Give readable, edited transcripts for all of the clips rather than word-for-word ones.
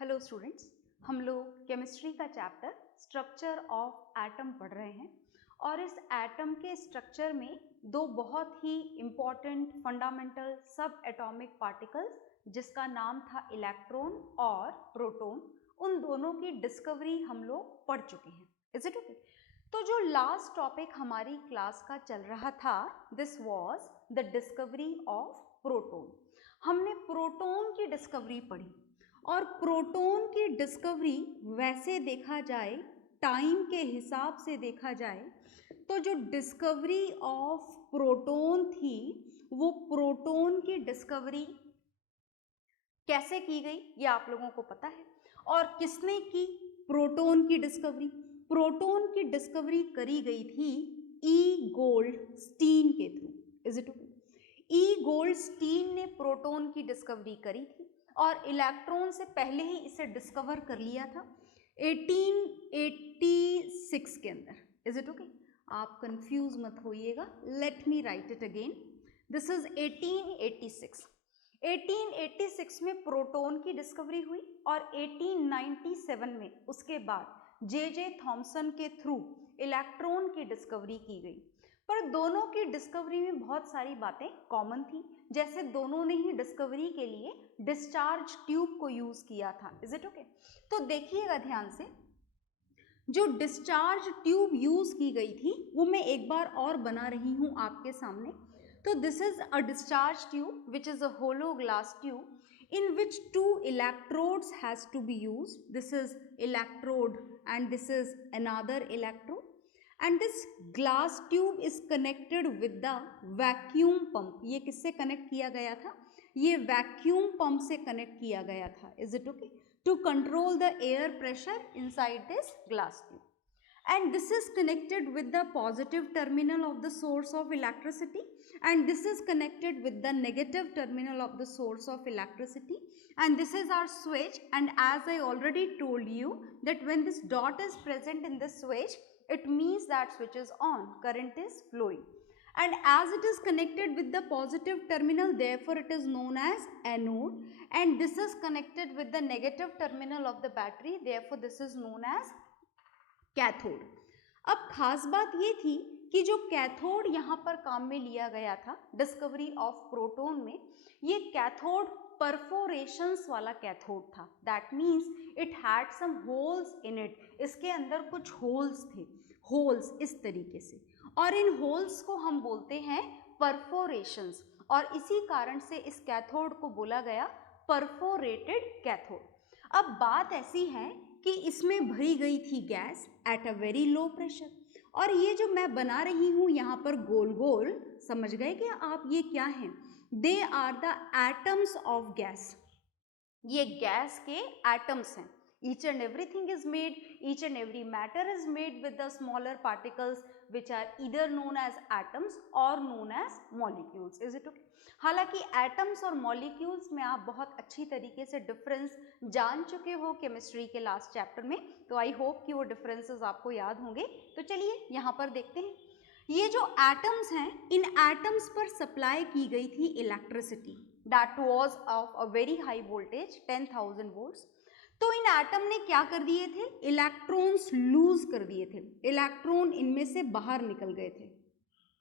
Hello students, हम लोग chemistry का चैप्टर स्ट्रक्चर ऑफ एटम पढ़ रहे हैं और इस एटम के स्ट्रक्चर में दो बहुत ही इम्पॉर्टेंट फंडामेंटल सब एटॉमिक पार्टिकल्स जिसका नाम था इलेक्ट्रॉन और प्रोटॉन, उन दोनों की डिस्कवरी हम लोग पढ़ चुके हैं। Is it okay? तो जो लास्ट टॉपिक हमारी क्लास का चल रहा था, this was the discovery of proton. हमने प्रोटॉन की डिस्कवरी पढ़ी और प्रोटॉन की डिस्कवरी वैसे देखा जाए, टाइम के हिसाब से देखा जाए तो जो डिस्कवरी ऑफ प्रोटॉन थी वो प्रोटॉन की डिस्कवरी कैसे की गई ये आप लोगों को पता है। और किसने की प्रोटॉन की डिस्कवरी? प्रोटॉन की डिस्कवरी करी गई थी ई गोल्डस्टीन के through. Is it okay? E Goldstein ने प्रोटॉन की डिस्कवरी करी थी और इलेक्ट्रॉन से पहले ही इसे डिस्कवर कर लिया था 1886 के अंदर। Is it okay? आप कंफ्यूज मत होइएगा, let me write it again. This is 1886। 1886 में प्रोटॉन की डिस्कवरी हुई और 1897 में उसके बाद जे थॉमसन के थ्रू इलेक्ट्रॉन की डिस्कवरी की गई। पर दोनों की डिस्कवरी में बहुत सारी बातें कॉमन थी, जैसे दोनों ने ही डिस्कवरी के लिए डिस्चार्ज ट्यूब को यूज किया था। Is it okay? तो देखिएगा ध्यान से, जो डिस्चार्ज ट्यूब यूज की गई थी वो मैं एक बार और बना रही हूं आपके सामने। तो this is a discharge tube which is a hollow glass tube in which two electrodes has to be used. This is electrode and this is another electrode. And this glass tube is connected with the vacuum pump. ये किससे connect किया गया था? ये vacuum pump से connect किया गया था। Is it okay? To control the air pressure inside this glass tube. And this is connected with the positive terminal of the source of electricity, and this is connected with the negative terminal of the source of electricity, and this is our switch. And as I already told you that when this dot is present in this switch, it means that switch is on, current is flowing. And as it is connected with the positive terminal, therefore it is known as anode, and this is connected with the negative terminal of the battery, therefore this is known as cathode. अब खास बात ये थी कि जो cathode यहाँ पर काम में लिया गया था डिस्कवरी ऑफ प्रोटॉन में, ये कैथोड परफोरेशंस वाला कैथोड था। That means it had some holes in it. इसके अंदर कुछ होल्स थे, होल्स इस तरीके से, और इन होल्स को हम बोलते हैं परफोरेशंस, और इसी कारण से इस कैथोड को बोला गया परफोरेटेड कैथोड। अब बात ऐसी है कि इसमें भरी गई थी gas at a very low pressure, और ये जो मैं बना रही हूँ यहाँ पर गोल गोल, समझ गए क्या आप ये क्या है? They are the atoms of gas. ये गैस के एटम्स हैं। each and everything is made, each and every matter is made with the smaller particles which are either known as atoms or known as molecules. Is it okay? हालांकि atoms और molecules में आप बहुत अच्छी तरीके से difference जान चुके हो केमिस्ट्री के लास्ट चैप्टर में, तो आई होप कि वो डिफरेंसेस आपको याद होंगे। तो चलिए यहाँ पर देखते हैं। ये जो एटम्स हैं, इन एटम्स पर सप्लाई की गई थी electricity that was of a very high voltage 10,000 volts. तो इन एटम ने क्या कर दिए थे? इलेक्ट्रॉन्स लूज कर दिए थे, इलेक्ट्रॉन इनमें से बाहर निकल गए थे।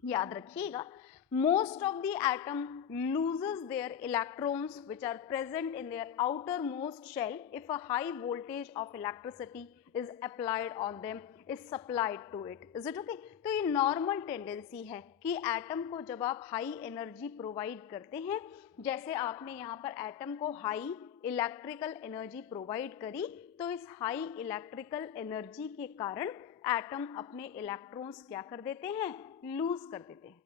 याद रखिएगा, most of the atom loses their electrons which are present in their outermost shell if a high voltage of electricity is applied on them, is supplied to it. Is it okay? तो ये normal tendency है कि atom को जब आप high energy provide करते हैं, जैसे आपने यहाँ पर एटम को हाई इलेक्ट्रिकल एनर्जी प्रोवाइड करी, तो इस हाई इलेक्ट्रिकल एनर्जी के कारण एटम अपने इलेक्ट्रॉन्स क्या कर देते हैं? लूज कर देते हैं।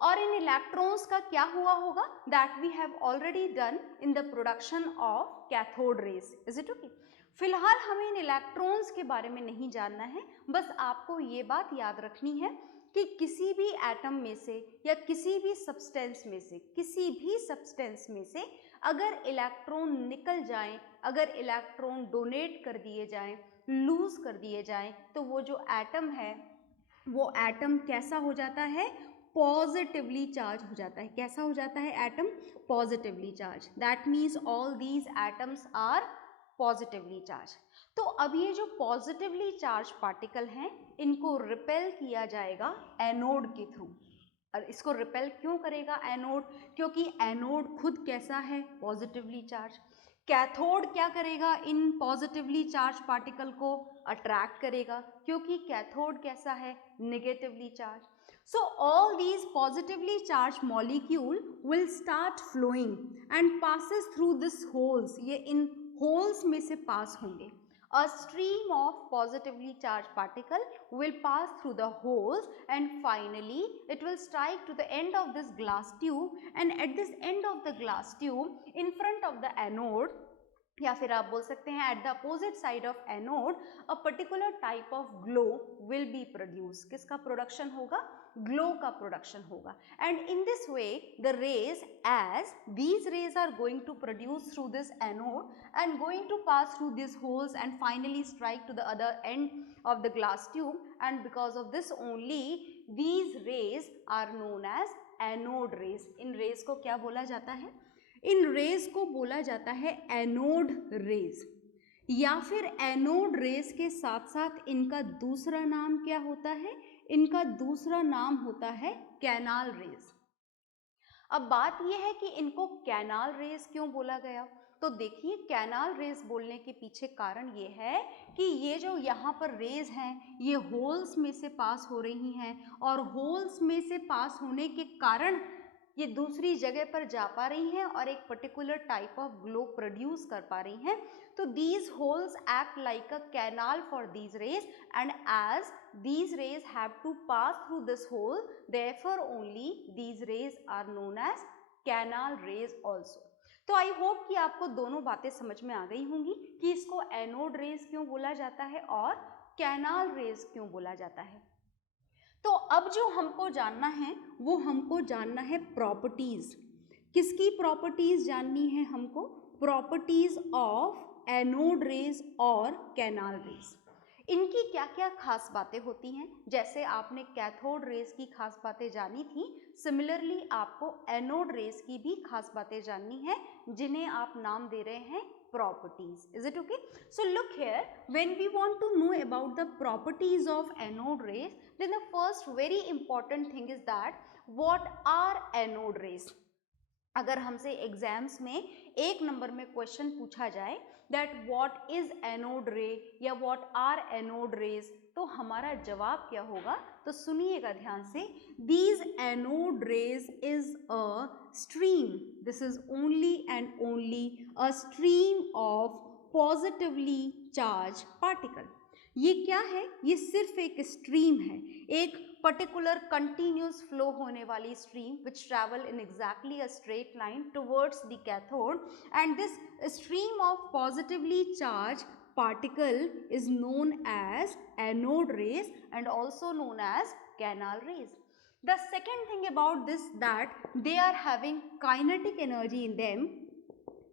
और इन इलेक्ट्रॉन्स का क्या हुआ होगा? That we have already done in the production of cathode rays. Is it okay? फिलहाल हमें इन इलेक्ट्रॉन्स के बारे में नहीं जानना है, बस आपको ये बात याद रखनी है कि किसी भी एटम में से या किसी भी सब्सटेंस में से अगर इलेक्ट्रॉन निकल जाएं, अगर इलेक्ट्रॉन डोनेट कर दिए जाएं, लूज कर दिए जाएं, तो वो जो एटम है वो एटम कैसा हो जाता है? पॉजिटिवली चार्ज हो जाता है। कैसा हो जाता है atom? Positively charge. That means all these atoms are positively charge. तो अब ये जो पॉजिटिवली चार्ज पार्टिकल हैं इनको रिपेल किया जाएगा एनोड के थ्रू। और इसको रिपेल क्यों करेगा एनोड? क्योंकि एनोड खुद कैसा है? Positively charge. कैथोड क्या करेगा? इन पॉजिटिवली चार्ज पार्टिकल को अट्रैक्ट करेगा, क्योंकि कैथोड कैसा है? Negatively charge. So all these positively charged molecule will start flowing and passes through this holes, ये इन holes में से pass होंगे। A stream of positively charged particle will pass through the holes and finally it will strike to the end of this glass tube, and at this end of the glass tube in front of the anode, या फिर आप बोल सकते हैं at the opposite side of anode, a particular type of glow will be produced। किसका production होगा? Glow का production होगा। and in this way the rays, as these rays are going to produce through this anode and going to pass through these holes and finally strike to the other end of the glass tube, and because of this only these rays are known as anode rays। In rays को क्या बोला जाता है? इन raise को बोला जाता है anode rays, या फिर एनोड रेज के साथ साथ इनका दूसरा नाम क्या होता है? इनका दूसरा नाम होता है कैनाल रेज। अब बात यह है कि इनको कैनाल रेज क्यों बोला गया? तो देखिए, कैनाल रेज बोलने के पीछे कारण ये है कि ये जो यहाँ पर रेज हैं ये होल्स में से पास हो रही हैं, और होल्स में से पास होने के कारण ये दूसरी जगह पर जा पा रही हैं और एक particular type of glow produce कर पा रही हैं। तो these holes act like a canal for these rays, and as these rays have to pass through this hole, therefore only these rays are known as canal rays also। तो I hope कि आपको दोनों बातें समझ में आ गई होंगी कि इसको एनोड रेज क्यों बोला जाता है और कैनाल रेज क्यों बोला जाता है। तो अब जो हमको जानना है वो हमको जानना है प्रॉपर्टीज। किसकी प्रॉपर्टीज जाननी है हमको? प्रॉपर्टीज ऑफ एनोड रेज और कैनाल रेज। इनकी क्या क्या खास बातें होती हैं? जैसे आपने कैथोड रेज की खास बातें जानी थी, सिमिलरली आपको एनोड रेज की भी खास बातें जाननी है, जिन्हें आप नाम दे रहे हैं properties। Is it okay? So look here, when we want to know about the properties of anode rays, then the first very important thing is that what are anode rays। अगर हमसे एग्जाम्स में एक number में question पूछा जाए that what is anode रे या what are anode rays, तो हमारा जवाब क्या होगा? तो सुनिएगा ध्यान से। These anode rays is a stream, this is only and only a stream of positively charge particle. ये क्या है? ये सिर्फ एक स्ट्रीम है, एक पर्टिकुलर कंटिन्यूस फ्लो होने वाली stream which travel in exactly a straight line towards the cathode, and this stream of positively charge particle is known as anode rays and also known as canal rays। The second thing about this that they are having kinetic energy in them।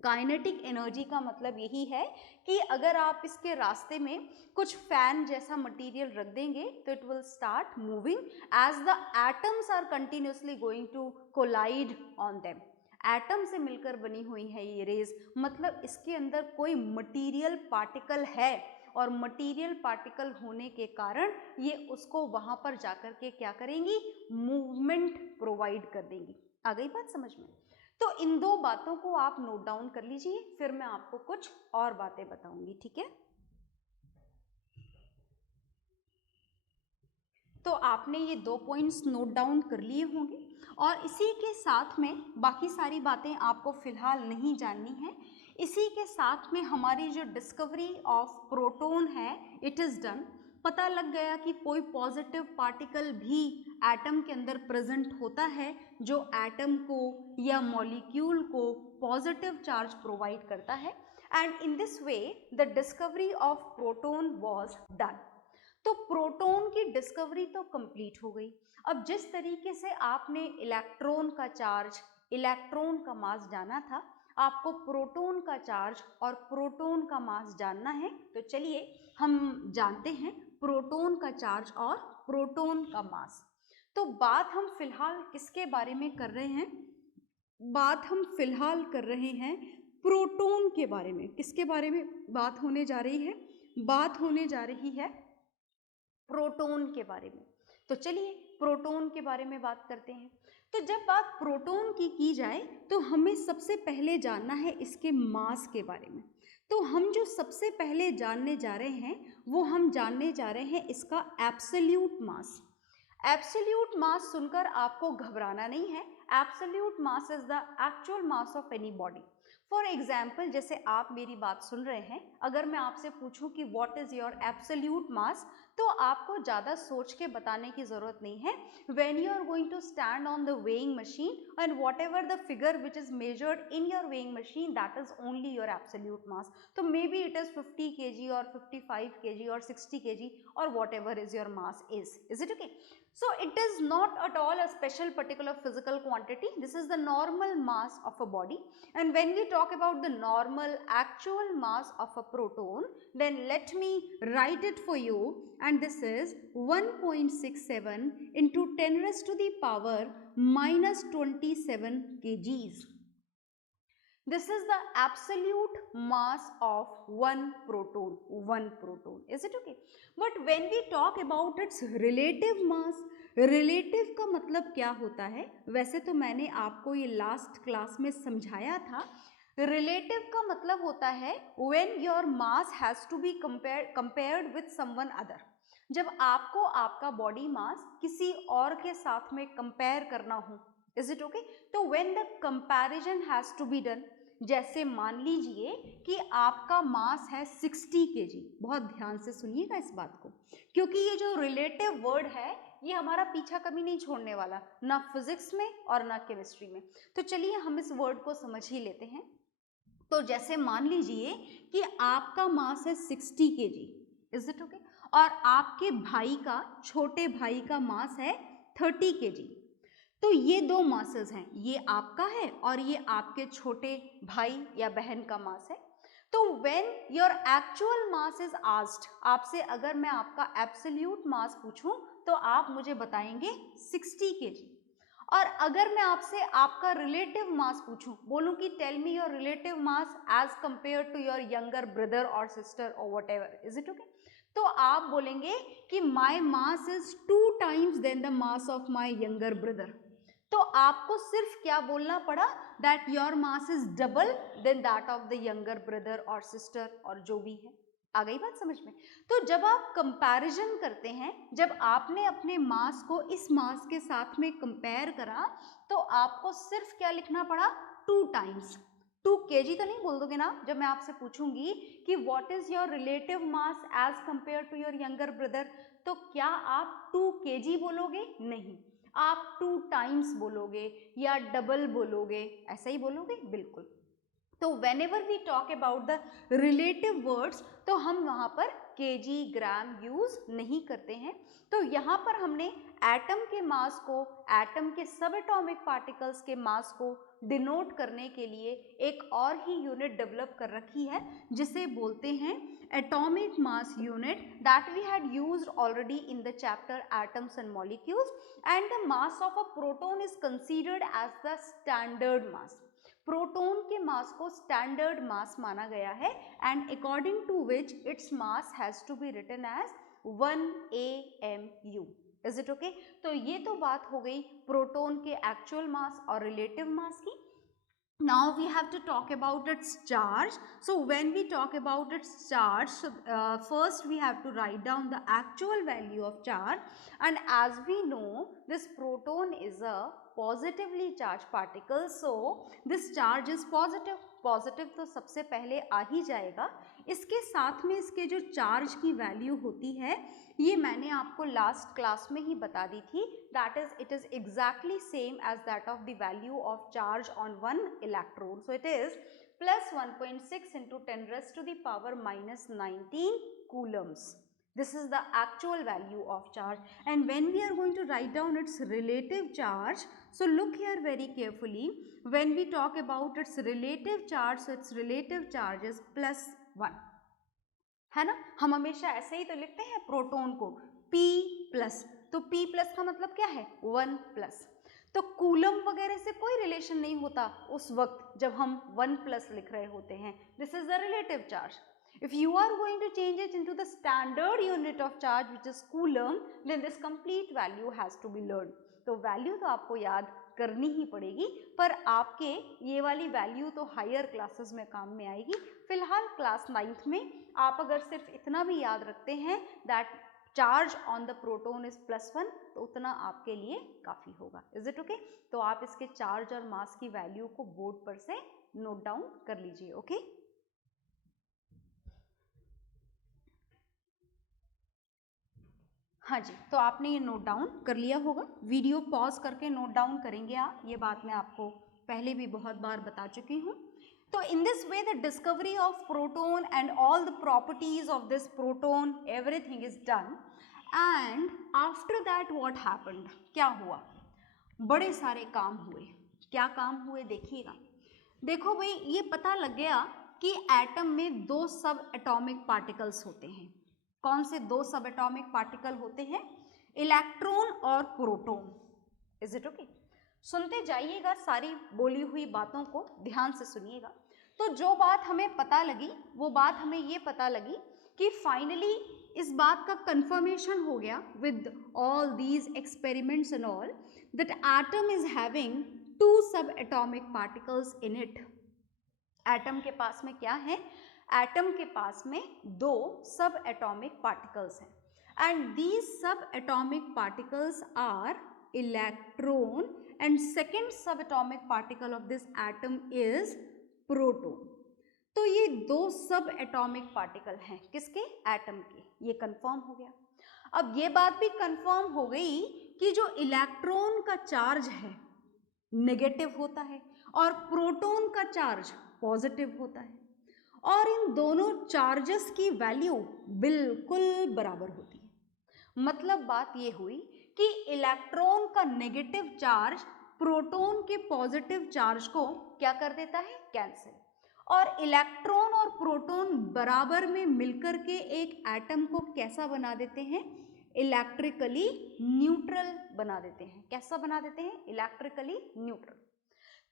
Kinetic energy का मतलब यही है कि अगर आप इसके रास्ते में कुछ फैन जैसा मटेरियल रख देंगे तो it will start moving as the atoms are continuously going to collide on them. Atom से मिलकर बनी हुई है ये रेज, मतलब इसके अंदर कोई मटेरियल पार्टिकल है, और मटेरियल पार्टिकल होने के कारण ये उसको वहां पर जाकर के क्या करेंगी? मूवमेंट प्रोवाइड कर देंगी। आ गई बात समझ में? तो इन दो बातों को आप नोट डाउन कर लीजिए, फिर मैं आपको कुछ और बातें बताऊंगी, ठीक है? तो आपने ये 2 पॉइंट्स नोट डाउन कर लिए होंगे, और इसी के साथ में बाकी सारी बातें आपको फिलहाल नहीं जाननी है। इसी के साथ में हमारी जो डिस्कवरी ऑफ प्रोटॉन है इट इज़ डन। पता लग गया कि कोई पॉजिटिव पार्टिकल भी एटम के अंदर प्रेजेंट होता है जो एटम को या मॉलिक्यूल को पॉजिटिव चार्ज प्रोवाइड करता है, and in this way the discovery of proton was done. तो प्रोटॉन की डिस्कवरी तो कंप्लीट हो गई। अब जिस तरीके से आपने इलेक्ट्रॉन का चार्ज, इलेक्ट्रॉन का मास जाना था, आपको प्रोटॉन का चार्ज और प्रोटॉन का मास जानना है। तो चलिए हम जानते हैं प्रोटॉन का चार्ज और प्रोटॉन का मास। तो बात हम फिलहाल किसके बारे में कर रहे हैं? बात हम फिलहाल कर रहे हैं प्रोटॉन के बारे में। किसके बारे में बात होने जा रही है? बात होने जा रही है प्रोटॉन के बारे में। तो चलिए प्रोटॉन के बारे में बात करते हैं। तो जब बात प्रोटॉन की जाए तो हमें सबसे पहले जानना है इसके मास के बारे में। तो हम जो सबसे पहले जानने जा रहे हैं वो हम जानने जा रहे हैं इसका एब्सोल्यूट मास। एब्सोल्यूट मास सुनकर आपको घबराना नहीं है। Absolute mass is the actual mass of any body. For example, जैसे आप मेरी बात सुन रहे हैं, अगर मैं आपसे पूछूं कि what is your absolute mass, तो आपको ज़्यादा सोच के बताने की ज़रूरत नहीं है। When you are going to stand on the weighing machine and whatever the figure which is measured in your weighing machine, that is only your absolute mass. तो maybe it is 50 kg और 55 kg और 60 kg और whatever is your mass is it okay? So it is not at all a special particular physical quantity. This is the normal mass of a body. And when we talk about the normal actual mass of a proton, then let me write it for you. And this is 1.67 into 10 raised to the power minus 27 kgs. This is the absolute mass of one proton. Is it okay? But when we talk about its relative mass, relative का मतलब क्या होता है? वैसे तो मैंने आपको ये लास्ट क्लास में समझाया था। रिलेटिव का मतलब होता है when your mass has to be compared with someone other. जब आपको आपका बॉडी मास किसी और के साथ में कंपेयर करना हो, इज इट ओके? तो when the comparison has to be done, जैसे मान लीजिए कि आपका मास है 60 kg। बहुत ध्यान से सुनिएगा इस बात को, क्योंकि ये जो रिलेटिव वर्ड है ये हमारा पीछा कभी नहीं छोड़ने वाला, ना फिजिक्स में और ना केमिस्ट्री में। तो चलिए हम इस वर्ड को समझ ही लेते हैं। तो जैसे मान लीजिए कि आपका मास है 60 kg, इज इट ओके? और आपके भाई का, छोटे भाई का मास है 30 kg। तो ये दो मासेस हैं, ये आपका है और ये आपके छोटे भाई या बहन का मास है। तो when your actual mass is asked, आपसे अगर मैं आपका एब्सोल्यूट मास पूछूं तो आप मुझे बताएंगे 60 kg। और अगर मैं आपसे आपका रिलेटिव मास पूछूं, बोलूं कि tell me your relative mass as compare to your younger brother और सिस्टर और व्हाटएवर, इज इट ओके? तो आप बोलेंगे कि my mass is 2 times than the mass of my younger brother. तो आपको सिर्फ क्या बोलना पड़ा? That your mass is double than that of the younger brother और सिस्टर और जो भी है। आ गई बात समझ में? तो जब आप कंपैरिजन करते हैं, जब आपने अपने मास को इस मास के साथ में कंपेयर करा, तो आपको सिर्फ क्या लिखना पड़ा? 2 times। 2 kg तो नहीं बोल दोगे ना जब मैं आपसे पूछूंगी कि what is your relative mass as compare to your younger brother, तो क्या आप 2 kg बोलोगे? नहीं, आप 2 times बोलोगे या डबल बोलोगे, ऐसा ही बोलोगे, बिल्कुल। तो whenever we talk about the relative words, तो हम वहाँ पर kg, ग्राम यूज नहीं करते हैं। तो यहाँ पर हमने एटम के मास को, एटम के सब एटॉमिक पार्टिकल्स के मास को डिनोट करने के लिए एक और ही यूनिट डेवलप कर रखी है, जिसे बोलते हैं atomic mass unit, that we had used already in the chapter atoms and molecules. And the mass of a proton is considered as the standard mass. Proton के मास को स्टैंडर्ड मास माना गया है, and according to which its mass has to be written as 1 AMU। Is it okay? तो ये तो बात हो गई प्रोटॉन के एक्चुअल मास और रिलेटिव मास की। Now we have to talk about its charge. So when we talk about its charge, first we have to write down the actual value of charge. And as we know, this proton is a positively charged particle, so this charge is positive. Positive तो सबसे पहले आ ही जाएगा। इसके साथ में इसके जो charge की वैल्यू होती है, ये मैंने आपको लास्ट क्लास में ही बता दी थी, that is it is exactly same as that of the value of charge on 1 electron. So it is plus 1.6 into 10 raised to the power minus 19 coulombs. This is the actual value of charge. And when we are going to write down its relative charge, so look here very carefully. When we talk about its relative charge, so its relative charge is +1, है ना? हम हमेशा ऐसे ही तो लिखते हैं proton को P+। तो P+ का मतलब क्या है? 1+। तो कूलम वगैरह से कोई रिलेशन नहीं होता उस वक्त जब हम 1 प्लस लिख रहे होते हैं. This is the relative charge. If you are going to change it into the standard unit of charge which is coulomb, then this complete value has to be learned. तो वैल्यू तो आपको याद करनी ही पड़ेगी, पर आपके ये वाली वैल्यू तो हायर क्लासेस में काम में आएगी. फिलहाल क्लास 9th में आप अगर सिर्फ इतना भी याद रखते हैं that charge on the proton is +1, तो उतना आपके लिए काफ़ी होगा. Is it okay? तो आप इसके चार्ज और मास की वैल्यू को बोर्ड पर से नोट डाउन कर लीजिए. ओके हाँ जी, तो आपने ये नोट डाउन कर लिया होगा. वीडियो पॉज करके नोट डाउन करेंगे आप, ये बात मैं आपको पहले भी बहुत बार बता चुकी हूँ. तो in this way the discovery of proton and all the properties of this proton everything is done. And after that what happened, क्या हुआ? बड़े सारे काम हुए. क्या काम हुए देखिएगा. देखो भाई, ये पता लग गया कि एटम में 2 सब एटॉमिक पार्टिकल्स होते हैं. कौन से 2 सब एटॉमिक पार्टिकल होते हैं? इलेक्ट्रॉन और प्रोटॉन. Is it okay? सुनते जाइएगा, सारी बोली हुई बातों को ध्यान से सुनिएगा. तो जो बात हमें पता लगी वो बात हमें ये पता लगी कि फाइनली इस बात का कंफर्मेशन हो गया with all these experiments and all that atom is having 2 subatomic particles in it. Atom के पास में क्या है? एटम के पास में 2 सब एटॉमिक पार्टिकल्स हैं. And these subatomic particles are electron and second subatomic particle of this atom is proton. तो ये 2 subatomic particle हैं किसके? एटम के. ये कंफर्म हो गया. अब ये बात भी कंफर्म हो गई कि जो इलेक्ट्रॉन का चार्ज है नेगेटिव होता है और प्रोटॉन का चार्ज पॉजिटिव होता है, और इन दोनों चार्जेस की वैल्यू बिल्कुल बराबर होती है. मतलब बात ये हुई कि इलेक्ट्रॉन का नेगेटिव चार्ज प्रोटॉन के पॉजिटिव चार्ज को क्या कर देता है? कैंसिल. और इलेक्ट्रॉन और प्रोटॉन बराबर में मिलकर के एक एटम को कैसा बना देते हैं? इलेक्ट्रिकली न्यूट्रल बना देते हैं. कैसा बना देते हैं? Electrically neutral.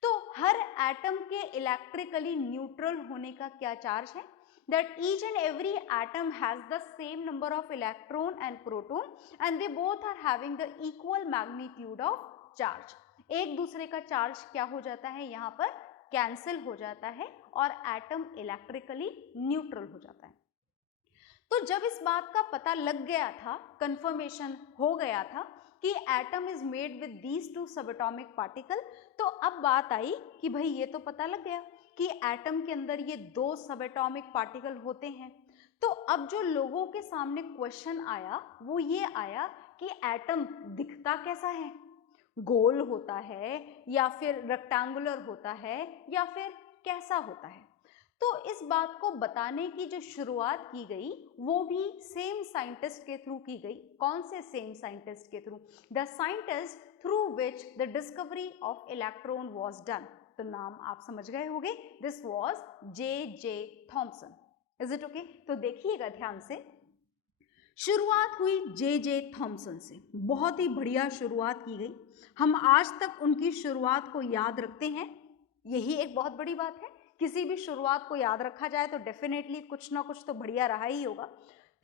तो हर एटम के इलेक्ट्रिकली न्यूट्रल होने का क्या चार्ज है? That each and every atom has the same number of electron and proton and they both are having the equal magnitude of charge. एक दूसरे का चार्ज क्या हो जाता है? यहाँ पर कैंसिल हो जाता है और एटम इलेक्ट्रिकली न्यूट्रल हो जाता है. तो जब इस बात का पता लग गया था, कंफर्मेशन हो गया था कि atom is made with these 2 subatomic particle, तो अब बात आई कि भाई ये तो पता लग गया कि एटम के अंदर ये 2 सबएटॉमिक पार्टिकल होते हैं. तो अब जो लोगों के सामने क्वेश्चन आया वो ये आया कि एटम दिखता कैसा है? गोल होता है या फिर रेक्टेंगुलर होता है या फिर कैसा होता है? तो इस बात को बताने की जो शुरुआत की गई वो भी सेम साइंटिस्ट के थ्रू की गई. कौन से सेम साइंटिस्ट के through? The scientist through which the discovery of electron was done. तो नाम आप समझ गए होंगे. This was J.J. Thomson. Is it okay? तो देखिएगा ध्यान से. शुरुआत हुई J.J. थॉमसन से. बहुत ही बढ़िया शुरुआत की गई. हम आज तक उनकी शुरुआत को याद रखते हैं. यही एक बहुत बड़ी बात है. किसी भी शुरुआत को याद रखा जाए तो डेफिनेटली कुछ ना कुछ तो बढ़िया रहा ही होगा.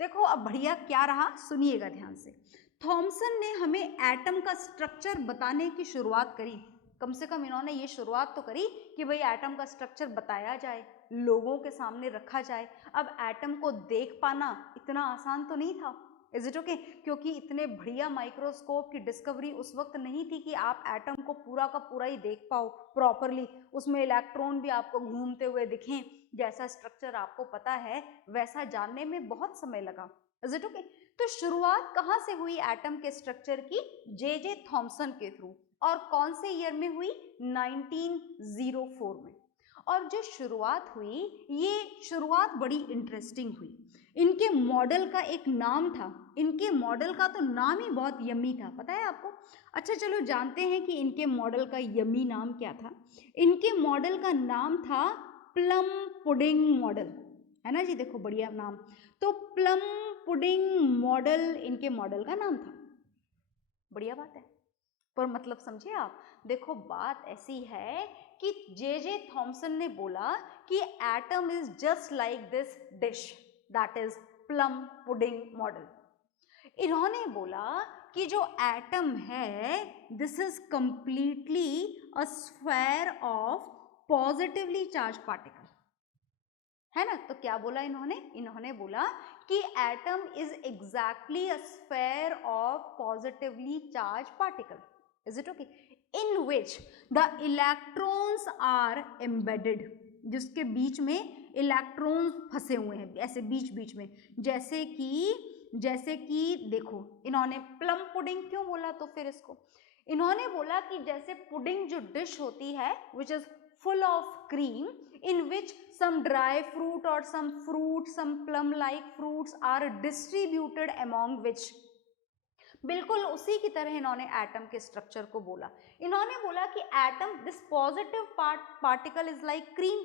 देखो अब बढ़िया क्या रहा, सुनिएगा ध्यान से. थॉमसन ने हमें एटम का स्ट्रक्चर बताने की शुरुआत करी. कम से कम इन्होंने ये शुरुआत तो करी कि भाई एटम का स्ट्रक्चर बताया जाए, लोगों के सामने रखा जाए. अब एटम को देख पाना इतना आसान तो नहीं था. Is it okay? क्योंकि इतने बढ़िया माइक्रोस्कोप की डिस्कवरी उस वक्त नहीं थी कि आप एटम को पूरा का पूरा ही देख पाओ प्रॉपरली, उसमें इलेक्ट्रॉन भी आपको घूमते हुए दिखें. जैसा स्ट्रक्चर आपको पता है वैसा जानने में बहुत समय लगा. Is it okay? तो शुरुआत कहाँ से हुई एटम के स्ट्रक्चर की? J.J. थॉमसन के थ्रू. और कौन से ईयर में हुई? 1904 में. और जो शुरुआत हुई ये शुरुआत बड़ी इंटरेस्टिंग हुई. इनके मॉडल का एक नाम था. इनके मॉडल का तो नाम ही बहुत यम्मी था. पता है आपको? अच्छा चलो जानते हैं कि इनके मॉडल का यम्मी नाम क्या था. इनके मॉडल का नाम था प्लम पुडिंग मॉडल. है ना जी? देखो बढ़िया नाम. तो प्लम पुडिंग मॉडल इनके मॉडल का नाम था. बढ़िया बात है. पर मतलब समझे आप? देखो बात ऐसी है कि जे थॉमसन ने बोला कि atom is just like this dish, that is plum pudding model. इन्होंने बोला कि जो एटम है this is completely a sphere of positively charge particle, है ना? तो क्या बोला इन्होंने? इन्होंने बोला कि atom is exactly a sphere of positively charge particle, is it okay, in which the electrons are embedded, जिसके बीच में इलेक्ट्रॉन्स फंसे हुए हैं ऐसे बीच बीच में, जैसे कि देखो इन्होंने प्लम पुडिंग क्यों बोला, तो फिर इसको इन्होंने बोला कि जैसे पुडिंग जो डिश होती है which is full of cream in which some dry fruit or some fruit, some plum like fruits are distributed among which, बिल्कुल उसी की तरह इन्होंने एटम के स्ट्रक्चर को बोला। इन्होंने बोला कि atom this positive particle is like cream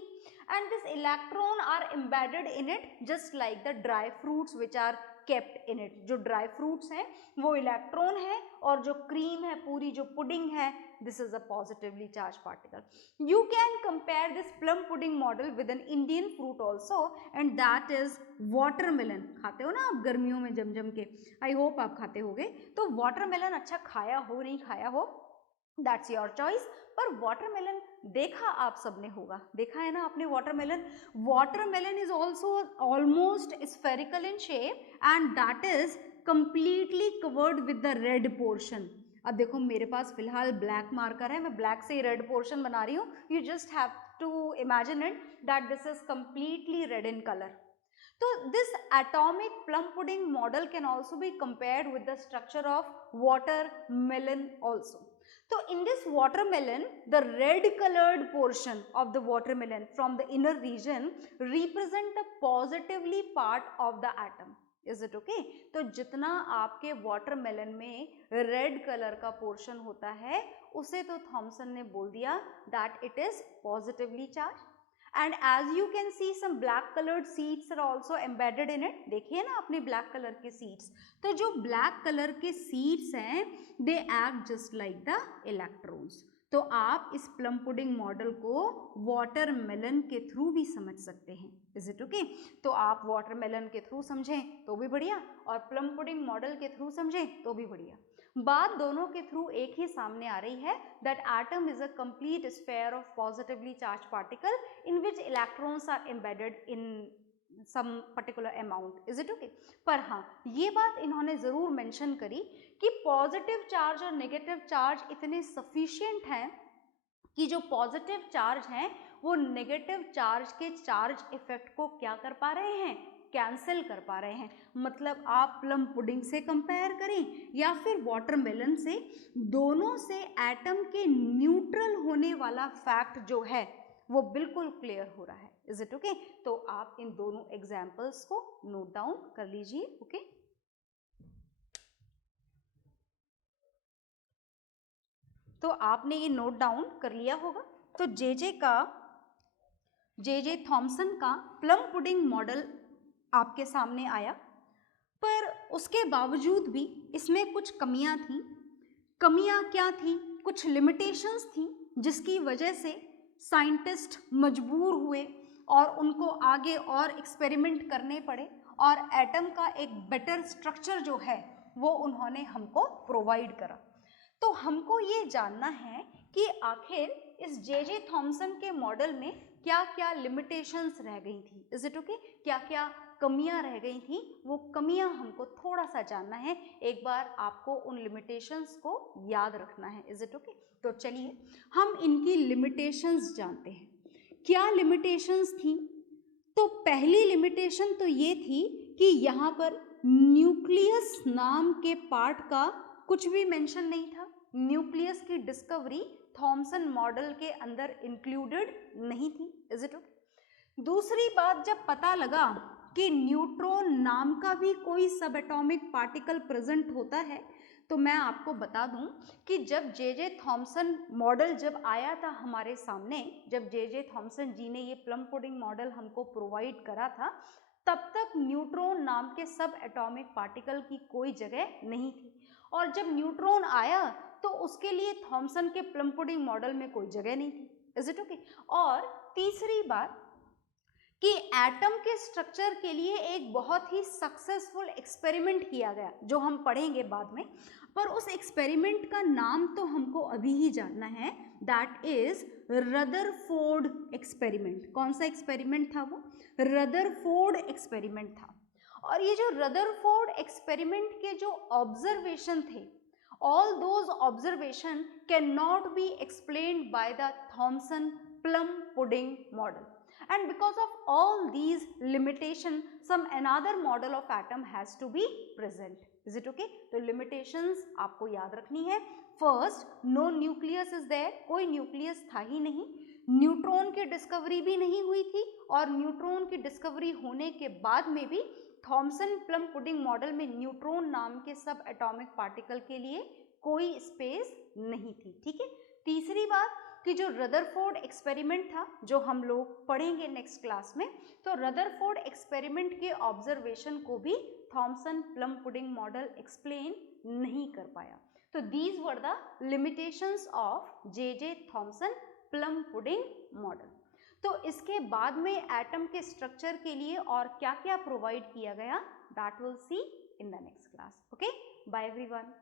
and this electron are embedded in it just like the dry fruits which are kept in it. जो ड्राई फ्रूट्स हैं वो इलेक्ट्रॉन है और जो क्रीम है पूरी जो पुडिंग है this is a positively charged particle. You can compare this plum pudding model with an Indian fruit also and that is watermelon. खाते हो ना आप गर्मियों में जम जम के, I hope आप खाते होगे। तो watermelon अच्छा खाया हो नहीं खाया हो that's your choice, पर watermelon देखा आप सबने होगा, देखा है ना आपने watermelon? Watermelon is also almost spherical in shape and that is completely covered with the red portion. अब देखो मेरे पास फिलहाल ब्लैक मार्कर है, मैं ब्लैक से ही रेड पोर्शन बना रही हूँ, you just have to imagine it that this is completely red in colour. तो this atomic plum pudding model can also be compared with the structure of watermelon also. तो in this watermelon the red colored portion of the watermelon from the inner region represent the positively part of the atom, is it okay? तो जितना आपके watermelon में red colour का portion होता है उसे तो थॉमसन ने बोल दिया that it is positively charge and as you can see some black coloured seeds are also embedded in it. देखिए ना अपने ब्लैक कलर के सीड्स, तो जो ब्लैक कलर के सीड्स हैं they act just like the electrons. तो आप इस प्लम पुडिंग मॉडल को वाटरमेलन के थ्रू भी समझ सकते हैं, इज इट ओके? तो आप वाटरमेलन के थ्रू समझें तो भी बढ़िया और प्लम पुडिंग मॉडल के थ्रू समझें तो भी बढ़िया। बात दोनों के थ्रू एक ही सामने आ रही है that atom is a complete sphere of positively charge particle in which electrons are embedded in some particular amount, is it okay? पर हाँ ये बात इन्होंने जरूर मेंशन करी कि पॉजिटिव चार्ज और नेगेटिव चार्ज इतने सफिशिएंट हैं कि जो पॉजिटिव चार्ज हैं वो नेगेटिव चार्ज के चार्ज इफेक्ट को क्या कर पा रहे हैं, कैंसिल कर पा रहे हैं। मतलब आप प्लम पुडिंग से कंपेयर करें या फिर वाटरमेलन से, दोनों से एटम के न्यूट्रल होने वाला फैक्ट जो है वो बिल्कुल क्लियर हो रहा है, इज इट ओके? तो आप इन दोनों एग्जाम्पल्स को नोट डाउन कर लीजिए, ओके? तो आपने ये नोट डाउन कर लिया होगा। तो जे थॉमसन का प्लम पुडिंग मॉडल आपके सामने आया, पर उसके बावजूद भी इसमें कुछ कमियां थी। कमियां क्या थी? कुछ लिमिटेशंस थी जिसकी वजह से साइंटिस्ट मजबूर हुए और उनको आगे और एक्सपेरिमेंट करने पड़े और एटम का एक बेटर स्ट्रक्चर जो है वो उन्होंने हमको प्रोवाइड करा। तो हमको ये जानना है कि आखिर इस जे थॉमसन के मॉडल में क्या क्या लिमिटेशंस रह गई थी, इज इट ओके? क्या क्या कमियां रह गई थी, वो कमियां हमको थोड़ा सा जानना है। एक बार आपको उन लिमिटेशंस को याद रखना है, इज इट ओके? तो चलिए हम इनकी लिमिटेशंस जानते हैं। क्या लिमिटेशंस थी? तो पहली लिमिटेशन तो ये थी कि यहाँ पर न्यूक्लियस नाम के पार्ट का कुछ भी मेंशन नहीं था। न्यूक्लियस की डिस्कवरी थॉमसन मॉडल के अंदर इंक्लूडेड नहीं थी, इज इट ओके? दूसरी बात, जब पता लगा कि न्यूट्रॉन नाम का भी कोई सब एटॉमिक पार्टिकल प्रेजेंट होता है, तो मैं आपको बता दूं कि जब जे थॉमसन मॉडल जब आया था हमारे सामने, जब जे थॉमसन जी ने ये प्लम पुडिंग मॉडल हमको प्रोवाइड करा था, तब तक न्यूट्रॉन नाम के सब एटॉमिक पार्टिकल की कोई जगह नहीं थी, और जब न्यूट्रॉन आया तो उसके लिए थॉमसन के प्लम पुडिंग मॉडल में कोई जगह नहीं थी। Is it okay? और तीसरी बात कि एटम के स्ट्रक्चर के लिए एक बहुत ही सक्सेसफुल एक्सपेरिमेंट किया गया, जो हम पढ़ेंगे बाद में, पर उस एक्सपेरिमेंट का नाम तो हमको अभी ही जानना है, दैट इज रदरफोर्ड एक्सपेरिमेंट। कौन सा एक्सपेरिमेंट था वो? रदरफोर्ड एक्सपेरिमेंट था। और ये जो रदरफोर्ड एक्सपेरिमेंट के जो ऑब्जर्वेशन थे, all those observation cannot be explained by the Thomson plum pudding model, and because of all these limitation some another model of atom has to be present. Is it okay? तो limitations आपको याद रखनी है। First, no nucleus is there, कोई nucleus था ही नहीं, neutron की discovery भी नहीं हुई थी, और न्यूट्रॉन की डिस्कवरी होने के बाद में भी थॉमसन प्लम पुडिंग मॉडल में न्यूट्रॉन नाम के सब एटॉमिक पार्टिकल के लिए कोई स्पेस नहीं थी। ठीक है। तीसरी बात कि जो रदरफोर्ड एक्सपेरिमेंट था, जो हम लोग पढ़ेंगे नेक्स्ट क्लास में, तो रदरफोर्ड एक्सपेरिमेंट के ऑब्जर्वेशन को भी Thomson plum pudding model explain नहीं कर पाया। तो these were the limitations of J Thomson plum pudding model. तो इसके बाद में एटम के स्ट्रक्चर के लिए और क्या क्या प्रोवाइड किया गया, that will see in the next class. Okay, bye everyone.